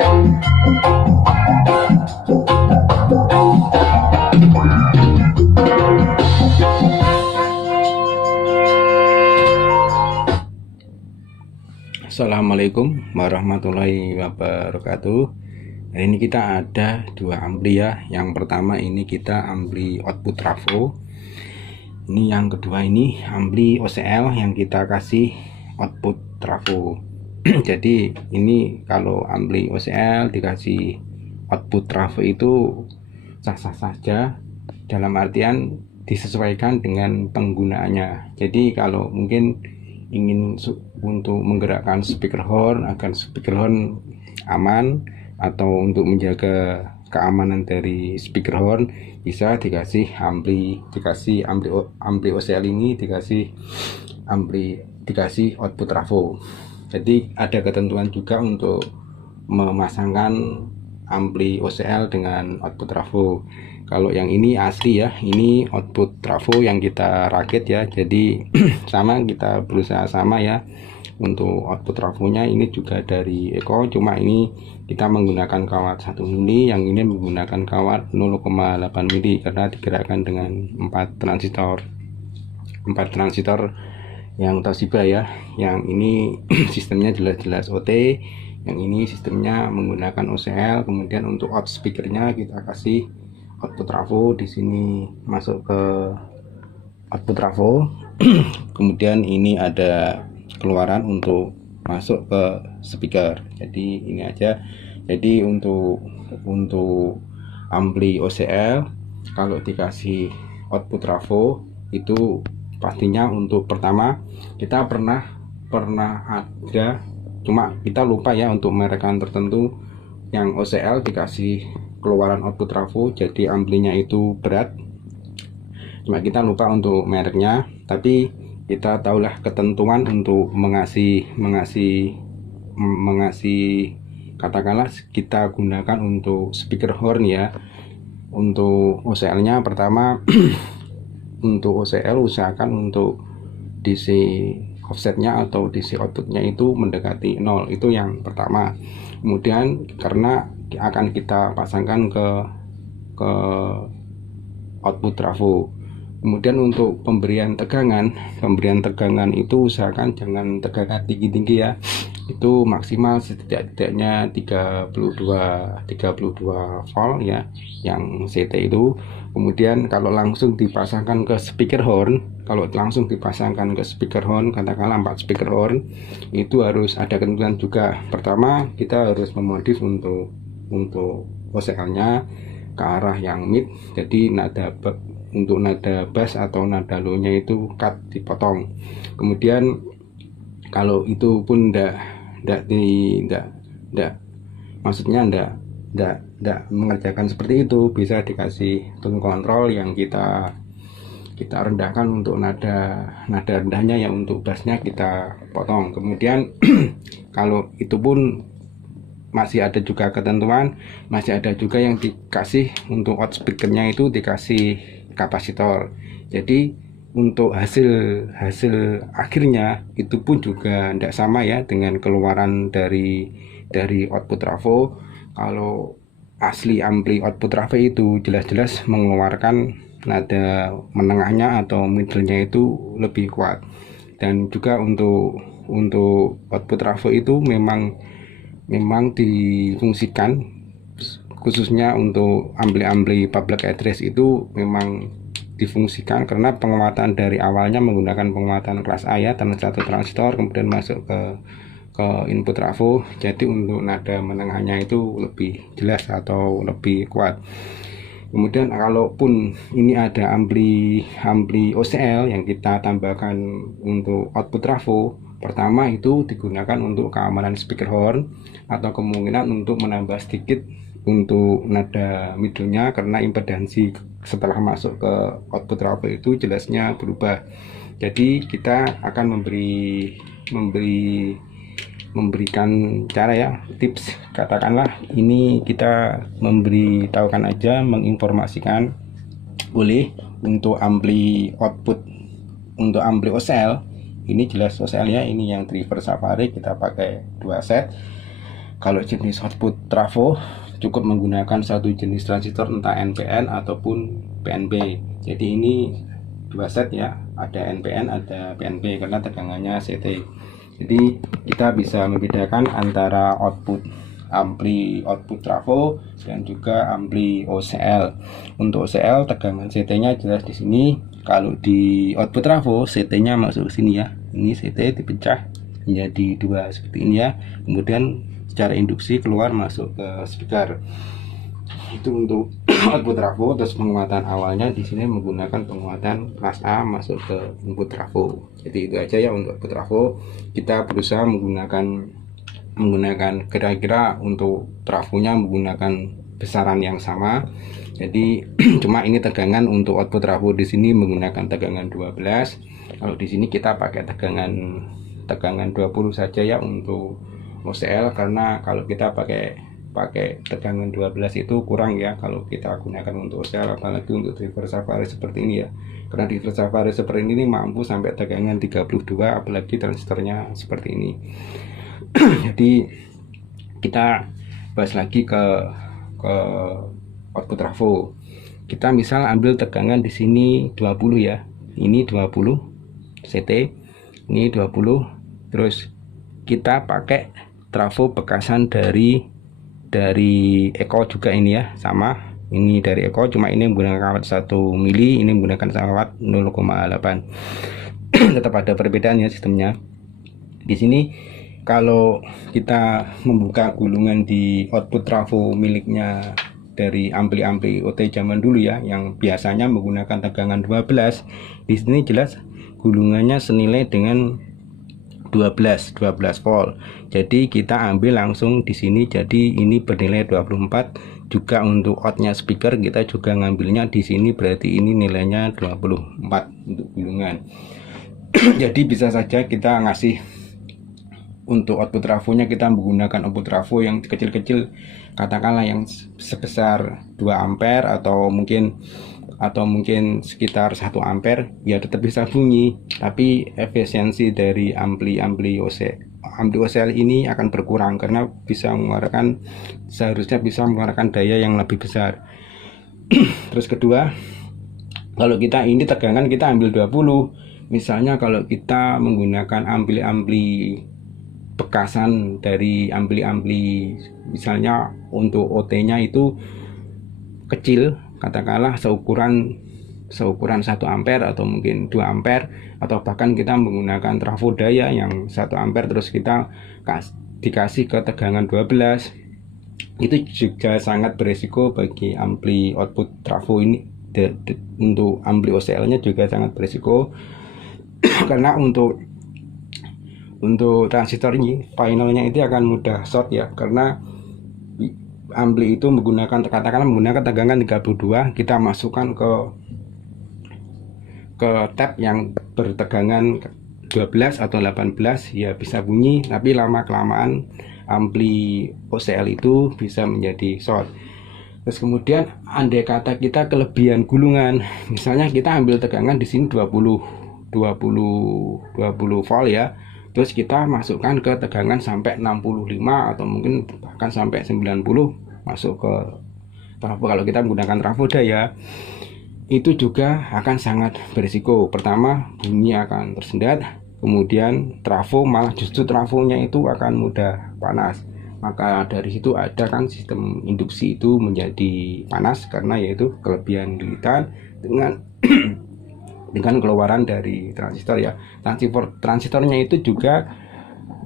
Assalamualaikum warahmatullahi wabarakatuh. Hari ini kita ada dua ampli ya. Yang pertama ini kita ampli output trafo. Ini yang kedua ini ampli OCL yang kita kasih output trafo. Jadi ini kalau ampli OCL dikasih output trafo itu sah-sah saja, dalam artian disesuaikan dengan penggunaannya. Jadi kalau mungkin ingin untuk menggerakkan speaker horn agar speaker horn aman, atau untuk menjaga keamanan dari speaker horn, bisa dikasih ampli OCL ini, dikasih output trafo. Jadi ada ketentuan juga untuk memasangkan ampli OCL dengan output trafo. Kalau yang ini asli ya, ini output trafo yang kita rakit ya. Jadi sama, kita berusaha sama ya. Untuk output trafonya ini juga dari Eko, cuma ini kita menggunakan kawat 1 mili, yang ini menggunakan kawat 0,8 mili karena digerakkan dengan 4 transistor yang Toshiba ya. Yang ini sistemnya jelas-jelas OT, yang ini sistemnya menggunakan OCL. Kemudian untuk out speakernya kita kasih output trafo, di sini masuk ke output trafo. Kemudian ini ada keluaran untuk masuk ke speaker. Jadi ini aja. Jadi untuk ampli OCL kalau dikasih output trafo itu pastinya untuk pertama kita pernah ada, cuma kita lupa ya untuk merek tertentu yang OCL dikasih keluaran output trafo jadi amplinya itu berat, cuma kita lupa untuk mereknya. Tapi kita tahulah ketentuan untuk mengasih katakanlah kita gunakan untuk speaker horn ya. Untuk OCL nya pertama untuk OCL usahakan untuk DC offsetnya atau DC outputnya itu mendekati 0, itu yang pertama. Kemudian karena akan kita pasangkan ke output trafo. Kemudian untuk pemberian tegangan itu usahakan jangan tegangan tinggi-tinggi ya. Itu maksimal setidaknya 32 volt ya yang CT itu. Kemudian kalau langsung dipasangkan ke speaker horn, katakanlah 4 speaker horn, itu harus ada ketentuan juga. Pertama kita harus memodif untuk OCL-nya ke arah yang mid, jadi untuk nada bass atau nada low-nya itu cut, dipotong. Kemudian kalau itu pun maksudnya enggak mengerjakan seperti itu, bisa dikasih tone control yang kita rendahkan untuk nada rendahnya ya, untuk bassnya kita potong. Kemudian kalau itu pun masih ada juga ketentuan, masih ada juga yang dikasih untuk out speakernya itu dikasih kapasitor. Jadi untuk hasil akhirnya itu pun juga tidak sama ya dengan keluaran dari output trafo. Kalau asli ampli output trafo itu jelas-jelas mengeluarkan nada menengahnya atau middle-nya itu lebih kuat. Dan juga untuk output trafo itu memang difungsikan khususnya untuk ampli public address itu memang difungsikan karena penguatan dari awalnya menggunakan penguatan kelas A ya, satu transistor, kemudian masuk ke input trafo. Jadi untuk nada menengahnya itu lebih jelas atau lebih kuat. Kemudian kalaupun ini ada ampli OCL yang kita tambahkan untuk output trafo, pertama itu digunakan untuk keamanan speaker horn, atau kemungkinan untuk menambah sedikit untuk nada middle-nya karena impedansi setelah masuk ke output trafo itu jelasnya berubah. Jadi kita akan memberikan cara ya, tips, katakanlah ini kita memberitahukan aja, menginformasikan boleh untuk ampli output, untuk ampli OCL ini jelas OCL ya, ini yang driver Safari kita pakai 2 set. Kalau jenis output trafo cukup menggunakan satu jenis transistor, entah NPN ataupun PNP. Jadi ini dua set ya, ada NPN ada PNP karena tegangannya CT. Jadi kita bisa membedakan antara ampli output trafo dan juga ampli OCL. Untuk OCL tegangan CT-nya jelas di sini. Kalau di output trafo CT-nya masuk ke sini ya. Ini CT dipecah menjadi dua seperti ini ya. Kemudian secara induksi keluar masuk ke speaker. Itu untuk output trafo. Terus penguatan awalnya di sini menggunakan penguatan kelas A masuk ke input trafo. Jadi itu aja ya untuk output trafo. Kita berusaha menggunakan kira-kira untuk trafonya menggunakan besaran yang sama. Jadi cuma ini tegangan untuk output trafo di sini menggunakan tegangan 12. Kalau di sini kita pakai tegangan 20 saja ya untuk OCL, karena kalau kita pakai tegangan 12 itu kurang ya kalau kita gunakan untuk OCL, apalagi untuk driver Safari seperti ini ya. Karena driver Safari seperti ini mampu sampai tegangan 32, apalagi transistornya seperti ini. Jadi kita bahas lagi ke output trafo. Kita misal ambil tegangan di sini 20 ya. Ini 20 CT, ini 20. Terus kita pakai trafo bekasan dari Eko juga ini ya, sama. Ini dari Eko, cuma ini menggunakan kawat 1 mili, ini menggunakan kawat 0,8. Tetap ada perbedaan ya sistemnya. Di sini kalau kita membuka gulungan di output trafo miliknya dari ampli OT zaman dulu ya, yang biasanya menggunakan tegangan 12, di sini jelas gulungannya senilai dengan 12 volt. Jadi kita ambil langsung di sini, jadi ini bernilai 24. Juga untuk outnya speaker kita juga ngambilnya di sini, berarti ini nilainya 24 untuk gulungan. Jadi bisa saja kita ngasih untuk output trafonya, kita menggunakan output trafo yang kecil-kecil, katakanlah yang sebesar 2 ampere atau mungkin sekitar 1 ampere, ya tetap bisa bunyi, tapi efisiensi dari ampli OCL ini akan berkurang karena seharusnya bisa mengeluarkan daya yang lebih besar. Terus kedua, kalau kita ini tegangan kita ambil 20, misalnya kalau kita menggunakan ampli bekasan dari ampli misalnya untuk OT-nya itu kecil, katakanlah seukuran 1 ampere atau mungkin 2 ampere, atau bahkan kita menggunakan trafo daya yang 1 ampere terus kita dikasih ke tegangan 12, itu juga sangat beresiko bagi ampli output trafo ini. Untuk ampli OCL nya juga sangat beresiko karena untuk transistor ini finalnya itu akan mudah short ya, karena ampli itu katakanlah menggunakan tegangan 32, kita masukkan ke tab yang bertegangan 12 atau 18 ya bisa bunyi, tapi lama kelamaan ampli OCL itu bisa menjadi short. Terus kemudian andai kata kita kelebihan gulungan, misalnya kita ambil tegangan di sini 20 volt ya, terus kita masukkan ke tegangan sampai 65 atau mungkin bahkan sampai 90 masuk ke trafo. Kalau kita menggunakan trafo daya itu juga akan sangat berisiko. Pertama, bunyi akan tersendat, kemudian justru trafonya itu akan mudah panas. Maka dari situ ada kan sistem induksi itu menjadi panas karena yaitu kelebihan lilitan dengan dengan keluaran dari transistor ya. Transistornya itu juga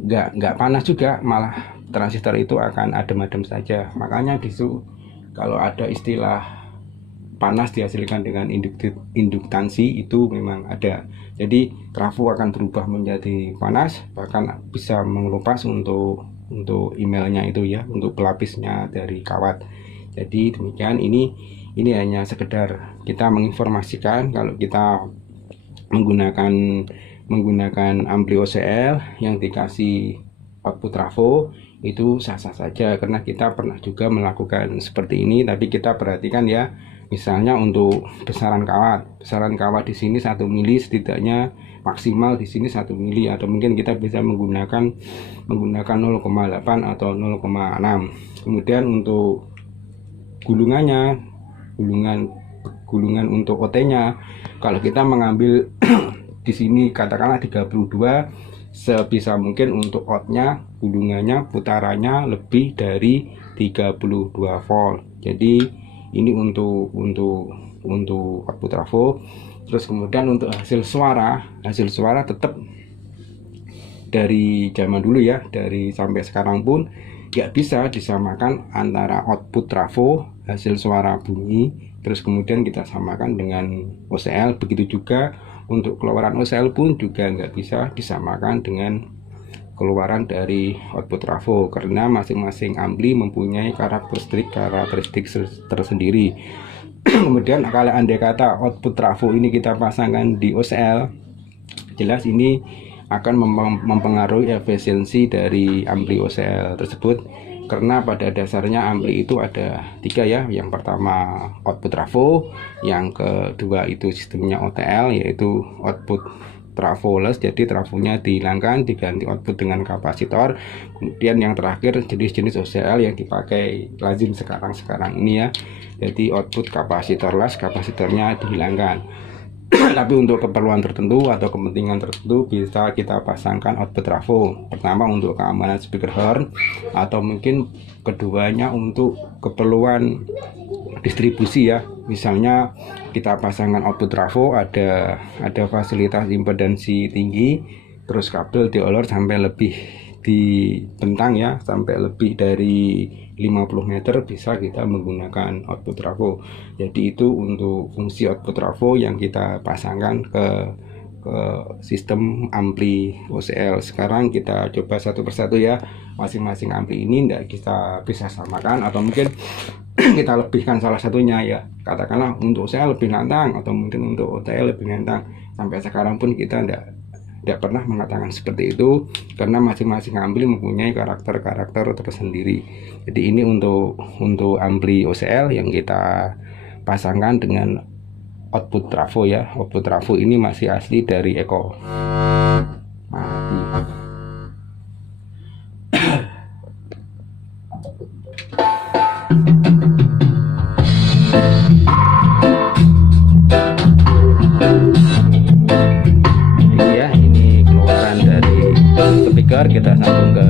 nggak panas juga, malah transistor itu akan adem-adem saja. Makanya kalau ada istilah panas dihasilkan dengan induktansi itu memang ada. Jadi trafo akan berubah menjadi panas, bahkan bisa mengelupas untuk emailnya itu ya, untuk pelapisnya dari kawat. Jadi demikian, ini hanya sekedar kita menginformasikan kalau kita menggunakan ampli OCL yang dikasih output trafo itu sah-sah saja, karena kita pernah juga melakukan seperti ini. Tapi kita perhatikan ya, misalnya untuk besaran kawat di sini 1 mili setidaknya maksimal di sini 1 mili, atau mungkin kita bisa menggunakan 0,8 atau 0,6. Kemudian untuk gulungannya, gulungan untuk OT-nya, kalau kita mengambil di sini katakanlah 32, sebisa mungkin untuk outnya, gulungannya, putarannya lebih dari 32 volt. Jadi ini untuk output trafo. Terus kemudian untuk hasil suara tetap dari zaman dulu ya, dari sampai sekarang pun nggak bisa disamakan antara output trafo, hasil suara bunyi, terus kemudian kita samakan dengan OCL. Begitu juga untuk keluaran OCL pun juga nggak bisa disamakan dengan keluaran dari output trafo, karena masing-masing ampli mempunyai karakteristik tersendiri. Kemudian kalau andai kata output trafo ini kita pasangkan di OCL, jelas ini akan mempengaruhi efisiensi dari ampli OCL tersebut, karena pada dasarnya ampli itu ada 3 ya. Yang pertama output trafo, yang kedua itu sistemnya OTL, yaitu output trafoless, jadi trafonya dihilangkan, diganti output dengan kapasitor. Kemudian yang terakhir jenis-jenis OCL yang dipakai lazim sekarang ini ya, jadi output kapasitorless, kapasitornya dihilangkan. Tapi untuk keperluan tertentu atau kepentingan tertentu bisa kita pasangkan output trafo. Pertama untuk keamanan speaker horn, atau mungkin keduanya untuk keperluan distribusi ya. Misalnya kita pasangkan output trafo, ada fasilitas impedansi tinggi, terus kabel diolor sampai lebih dibentang ya, sampai lebih dari 50 meter bisa kita menggunakan output trafo. Jadi itu untuk fungsi output trafo yang kita pasangkan ke sistem ampli OCL. Sekarang kita coba satu persatu ya, masing-masing ampli ini tidak kita bisa samakan, atau mungkin kita lebihkan salah satunya ya. Katakanlah untuk OCL lebih lantang, atau mungkin untuk OTL lebih lantang. Sampai sekarang pun kita tidak pernah mengatakan seperti itu, karena masing-masing ampli mempunyai karakter tersendiri. Jadi ini untuk ampli OCL yang kita pasangkan dengan output trafo ya. Output trafo ini masih asli dari Eko. Kita sambung ke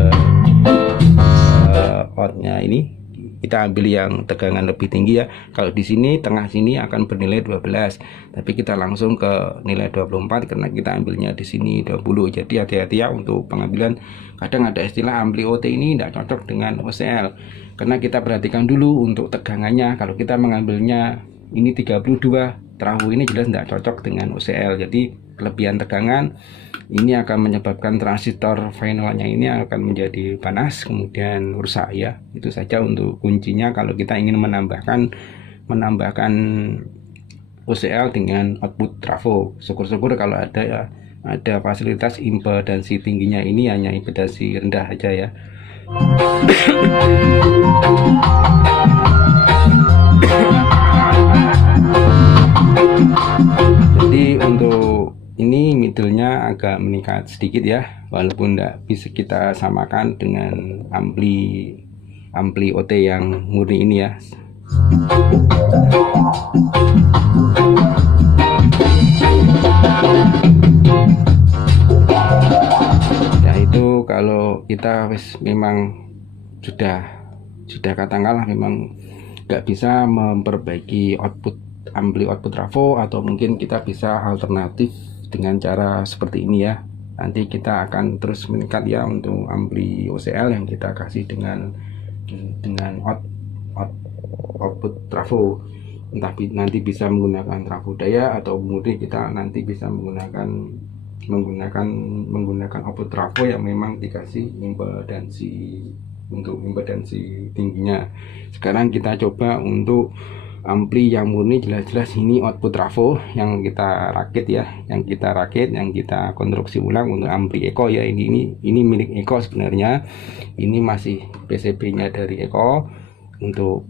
outnya ini, kita ambil yang tegangan lebih tinggi ya. Kalau di sini tengah sini akan bernilai 12, tapi kita langsung ke nilai 24 karena kita ambilnya di sini 20. Jadi hati-hati ya untuk pengambilan. Kadang ada istilah ampli OT ini tidak cocok dengan OCL, karena kita perhatikan dulu untuk tegangannya. Kalau kita mengambilnya ini 32, trafo ini jelas tidak cocok dengan OCL. Jadi kelebihan tegangan ini akan menyebabkan transistor finalnya ini akan menjadi panas, kemudian rusak ya. Itu saja untuk kuncinya kalau kita ingin menambahkan OCL dengan output trafo. Syukur-syukur kalau ada fasilitas impedansi tingginya, ini hanya impedansi rendah aja ya. Jadi untuk ini middle-nya agak meningkat sedikit ya, walaupun tidak bisa kita samakan dengan ampli OT yang murni ini ya. Ya itu kalau kita memang sudah katakanlah memang nggak bisa memperbaiki ampli output trafo, atau mungkin kita bisa alternatif dengan cara seperti ini ya. Nanti kita akan terus meningkat ya untuk ampli OCL yang kita kasih dengan output trafo. Entah nanti bisa menggunakan trafo daya, atau kemudian kita nanti bisa menggunakan output trafo yang memang dikasih impedansi tingginya. Sekarang kita coba untuk ampli yang murni, jelas-jelas ini output trafo yang kita rakit ya, yang kita konstruksi ulang untuk ampli Eko ya. Ini milik Eko sebenarnya. Ini masih PCB-nya dari Eko untuk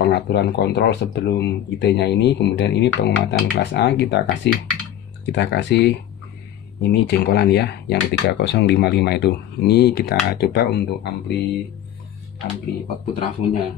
pengaturan kontrol sebelum IT-nya ini. Kemudian ini penguatan kelas A, kita kasih kita kasih ini jengkolan ya, yang 3055 itu. Ini kita coba untuk ampli output trafonya.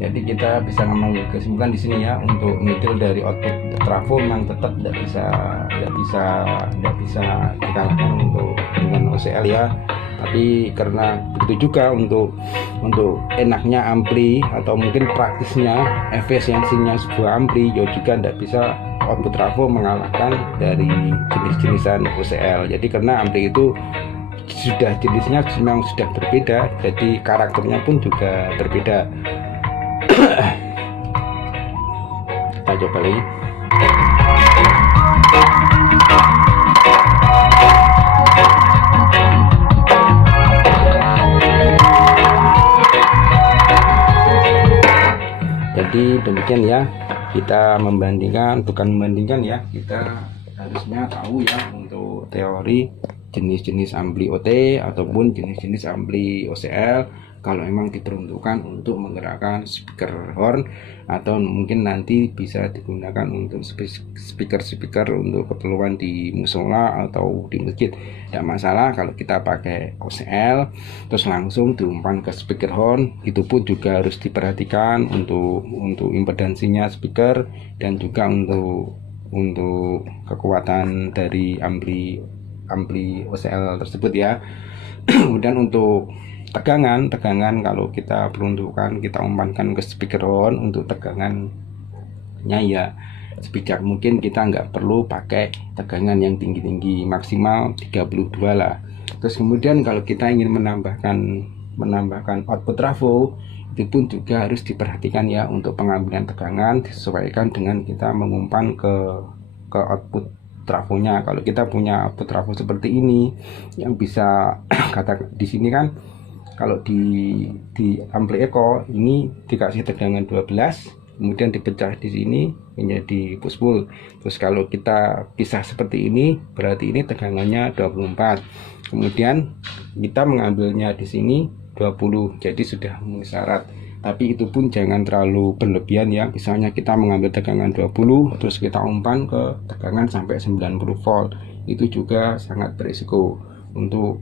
Jadi kita bisa mengambil kesimpulan di sini ya, untuk nidil dari output trafo memang tetap tidak bisa dikalahkan untuk dengan OCL ya. Tapi karena begitu juga untuk enaknya ampli atau mungkin praktisnya efisiensinya sebuah ampli, ya juga tidak bisa output trafo mengalahkan dari jenis-jenisan OCL. Jadi karena ampli itu sudah jenisnya memang sudah berbeda, jadi karakternya pun juga berbeda. Kita coba lagi. Jadi demikian ya, kita bukan membandingkan ya, kita harusnya tahu ya untuk teori jenis-jenis ampli OT ataupun jenis-jenis ampli OCL kalau memang diperuntukkan untuk menggerakkan speaker horn, atau mungkin nanti bisa digunakan untuk speaker untuk keperluan di musola atau di masjid. Tidak masalah kalau kita pakai OCL terus langsung diumpan ke speaker horn, itu pun juga harus diperhatikan untuk impedansinya speaker dan juga untuk kekuatan dari ampli OCL tersebut ya. Kemudian untuk tegangan kalau kita peruntukan kita umpankan ke speaker horn, untuk tegangannya ya sebijak mungkin kita nggak perlu pakai tegangan yang tinggi-tinggi, maksimal 32 lah. Terus kemudian kalau kita ingin menambahkan output trafo, itu pun juga harus diperhatikan ya, untuk pengambilan tegangan disesuaikan dengan kita mengumpan ke output trafonya. Kalau kita punya output trafo seperti ini yang bisa kata di sini kan, kalau di ampli Eko ini dikasih tegangan 12, kemudian dipecah di sini menjadi push pull. Terus kalau kita pisah seperti ini, berarti ini tegangannya 24. Kemudian kita mengambilnya di sini 20, jadi sudah memenuhi syarat. Tapi itu pun jangan terlalu berlebihan ya. Misalnya kita mengambil tegangan 20 terus kita umpan ke tegangan sampai 90 volt, itu juga sangat berisiko untuk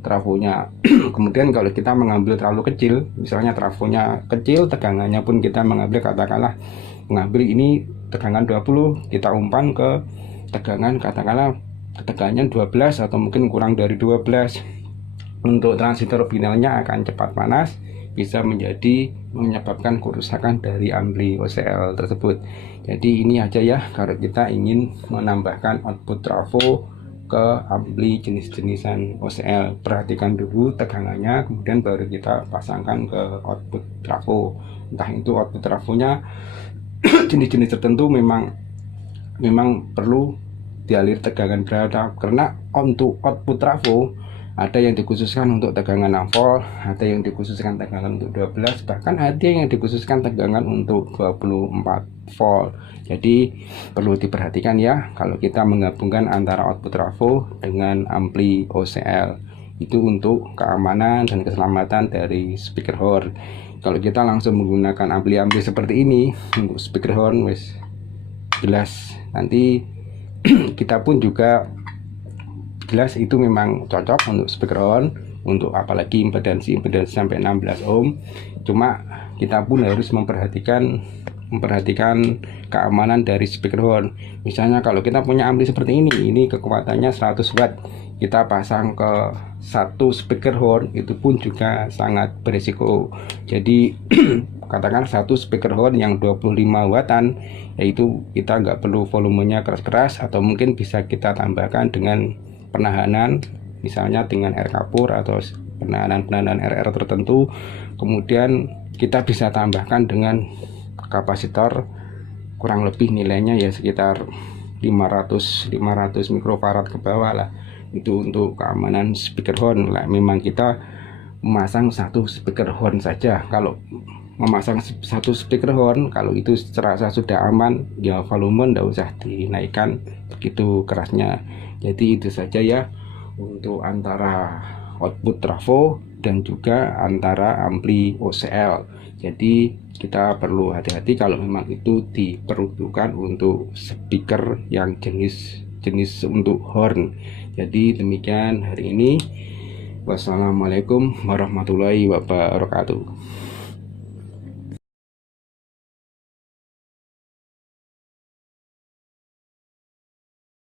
trafonya. Kemudian kalau kita mengambil terlalu kecil, misalnya trafonya kecil, tegangannya pun kita mengambil ini tegangan 20, kita umpan ke tegangan tegangannya 12 atau mungkin kurang dari 12, untuk transistor finalnya akan cepat panas, bisa menyebabkan kerusakan dari ampli OCL tersebut. Jadi ini aja ya kalau kita ingin menambahkan output trafo ke ampli jenis-jenisan OCL. Perhatikan dulu tegangannya, kemudian baru kita pasangkan ke output trafo. Entah itu output trafonya jenis-jenis tertentu memang perlu dialir tegangan berapa, karena untuk output trafo ada yang dikhususkan untuk tegangan 6 volt, ada yang dikhususkan tegangan untuk 12, bahkan ada yang dikhususkan tegangan untuk 24 volt. Jadi perlu diperhatikan ya kalau kita menggabungkan antara output trafo dengan ampli OCL, itu untuk keamanan dan keselamatan dari speaker horn. Kalau kita langsung menggunakan ampli seperti ini untuk speaker horn, wes jelas nanti kita pun juga jelas itu memang cocok untuk speaker horn, untuk apalagi impedansi sampai 16 ohm. Cuma kita pun harus memperhatikan keamanan dari speaker horn. Misalnya kalau kita punya ampli seperti ini kekuatannya 100 watt, kita pasang ke satu speaker horn, itu pun juga sangat berisiko. Jadi katakan satu speaker horn yang 25 wattan, yaitu kita nggak perlu volumenya keras-keras, atau mungkin bisa kita tambahkan dengan penahanan, misalnya dengan air kapur atau penahanan RR tertentu. Kemudian kita bisa tambahkan dengan kapasitor kurang lebih nilainya ya sekitar 500 mikrofarad ke bawah lah. Itu untuk keamanan speaker horn lah. Memang kita memasang satu speaker horn saja. Kalau memasang satu speaker horn, kalau itu terasa sudah aman, ya volume tidak usah dinaikkan begitu kerasnya. Jadi itu saja ya untuk antara output trafo dan juga antara ampli OCL. Jadi kita perlu hati-hati kalau memang itu diperuntukkan untuk speaker yang jenis untuk horn. Jadi demikian hari ini. Wassalamualaikum warahmatullahi wabarakatuh.